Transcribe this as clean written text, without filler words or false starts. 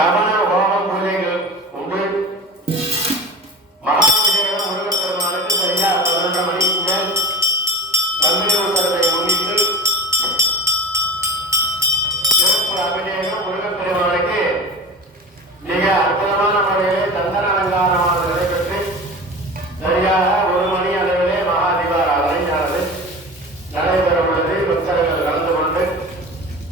சமண ஹோம பூஜைகள் உண்டு. மகாபிஷேகம் முருகப்பெருமானுக்கு சரியா 12 மணிக்கு மேல் சந்திரோதரத்தை முன்னிட்டு சிறப்பு அபிஷேகம் முருகப்பெருமானுக்கு மிக அற்புதமான முறையிலே சந்தன அலங்காரமாக நடைபெற்று சரியாக